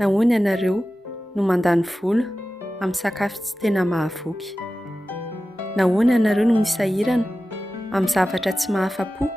Nahoana ianareo no mandany vola amin'ny sakafo tsy tena mahavoky? Nahoana ianareo no misahirana amin'ny zavatra tsy mahafa-po?